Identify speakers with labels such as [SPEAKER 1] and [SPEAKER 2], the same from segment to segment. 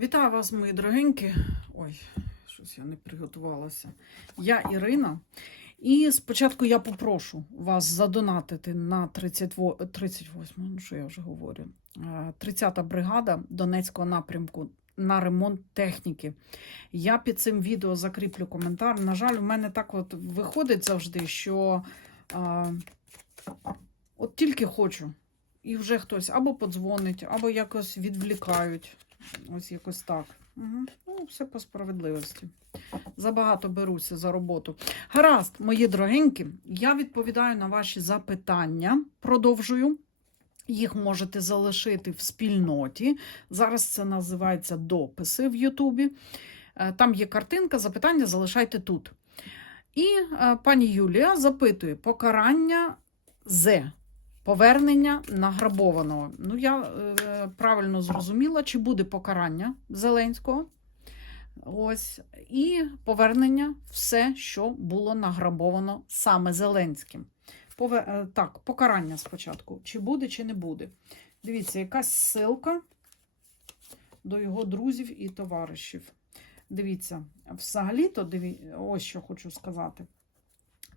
[SPEAKER 1] Вітаю вас, мої дорогенькі. Ой, щось я не приготувалася. Я Ірина. І спочатку я попрошу вас задонатити на 38, 38 ну що я вже говорю, е, 30-та бригада Донецького напрямку на ремонт техніки. Я під цим відео закріплю коментар. На жаль, у мене так от виходить завжди, що а, от тільки хочу. І вже хтось або подзвонить, або якось відвлікають. Ось якось так. Угу. Ну, все по справедливості. Забагато беруся за роботу. Гаразд, мої дорогенькі, я відповідаю на ваші запитання. Продовжую. Їх можете залишити в спільноті. Зараз це називається дописи в Ютубі. Е, Там є картинка, запитання залишайте тут. І е, пані Юлія запитує: покарання З. Повернення награбованого. Ну, я е, правильно зрозуміла, чи буде покарання Зеленського. Ось. І повернення все, що було награбовано саме Зеленським. Пове... е, Так, покарання спочатку. Чи буде, чи не буде. Дивіться, якась ссылка до його друзів і товаришів. Дивіться, взагалі-то, диві... ось що хочу сказати.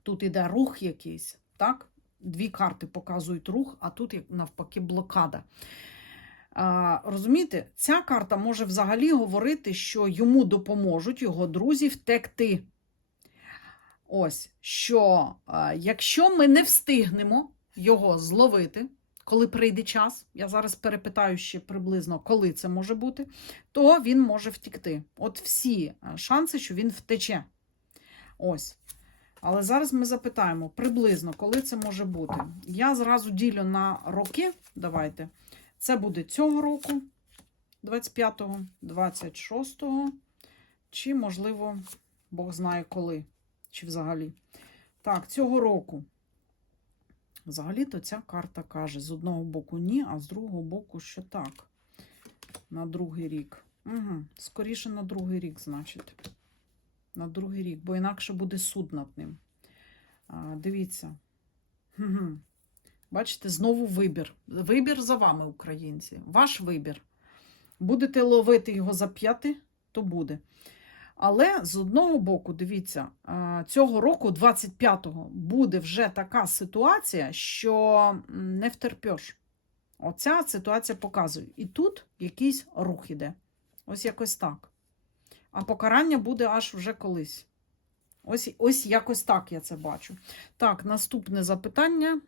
[SPEAKER 1] Тут іде рух якийсь, так? Дві карти показують рух, а тут навпаки блокада. Розумієте, ця карта може взагалі говорити, що йому допоможуть його друзі втекти. Ось, що якщо ми не встигнемо його зловити, коли прийде час, я зараз перепитаю ще приблизно, коли це може бути, то він може втекти. От всі шанси, що він втече. Ось. Але зараз ми запитаємо приблизно, коли це може бути. Я зразу ділю на роки. Давайте. Це буде цього року, 25-го, 26-го, чи, можливо, Бог знає коли, чи взагалі. Так, цього року. Взагалі-то ця карта каже: з одного боку ні, а з другого боку, що так. На другий рік. Угу. Скоріше на другий рік, значить. На другий рік, бо інакше буде суд над ним. Дивіться. Бачите, знову вибір. Вибір за вами, українці. Ваш вибір. Будете ловити його за п'яти, то буде. Але з одного боку, дивіться, цього року, 25-го, буде вже така ситуація, що не втерпеш. Оця ситуація показує. І тут якийсь рух іде. Ось якось так. А покарання буде аж вже колись. Ось, ось якось так я це бачу. Так, наступне запитання.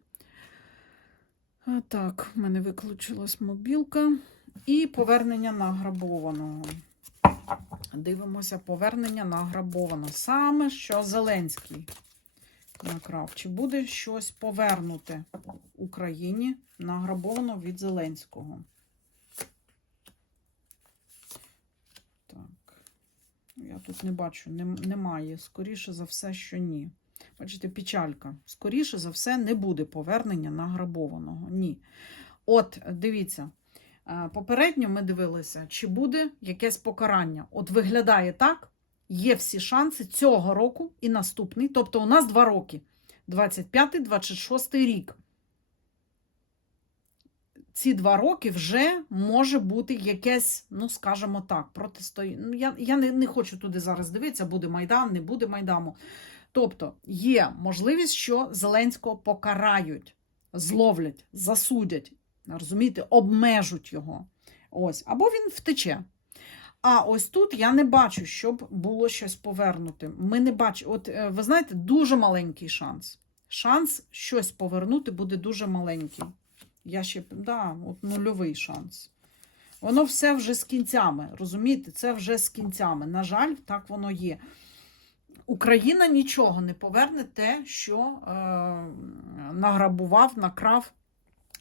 [SPEAKER 1] Так, в мене виключилась мобілка. І повернення награбованого. Дивимося, повернення награбовано. Саме що Зеленський накрав. Чи буде щось повернуте Україні награбовано від Зеленського? Так. Я тут не бачу, нем- немає. Скоріше за все, що ні. Бачите, печалька. Скоріше за все, не буде повернення награбованого. Ні. От, дивіться, е, попередньо ми дивилися, чи буде якесь покарання. От виглядає так, є всі шанси цього року і наступний. Тобто у нас два роки: 25-26 рік. Ці два роки вже може бути якесь, ну скажімо так, протистояння. Ну, я я не, не хочу туди зараз дивитися, буде Майдан, не буде Майдану. Тобто є можливість, що Зеленського покарають, зловлять, засудять, розумієте, обмежуть його. Ось, або він втече. А ось тут я не бачу, щоб було щось повернути. Ми не бачимо. От е, ви знаєте, дуже маленький шанс. Шанс щось повернути буде дуже маленький. Я ще да, от нульовий шанс. Воно все вже з кінцями. Розумієте, це вже з кінцями. На жаль, так воно є. Україна нічого не поверне те, що е, награбував, накрав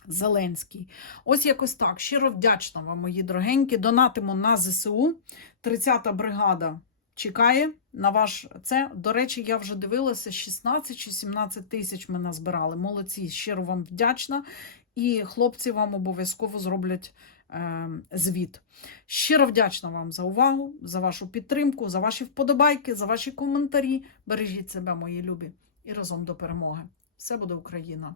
[SPEAKER 1] Зеленський. Ось якось так. Щиро вдячна вам, мої дорогенькі. Донатимо на ЗСУ. 30-та бригада чекає на ваш це. До речі, я вже дивилася: 16 чи 17 тисяч ми назбирали. Молодці, щиро вам вдячна. І хлопці вам обов'язково зроблять е, звіт. Щиро вдячна вам за увагу, за вашу підтримку, за ваші вподобайки, за ваші коментарі. Бережіть себе, мої любі, і разом до перемоги. Все буде Україна!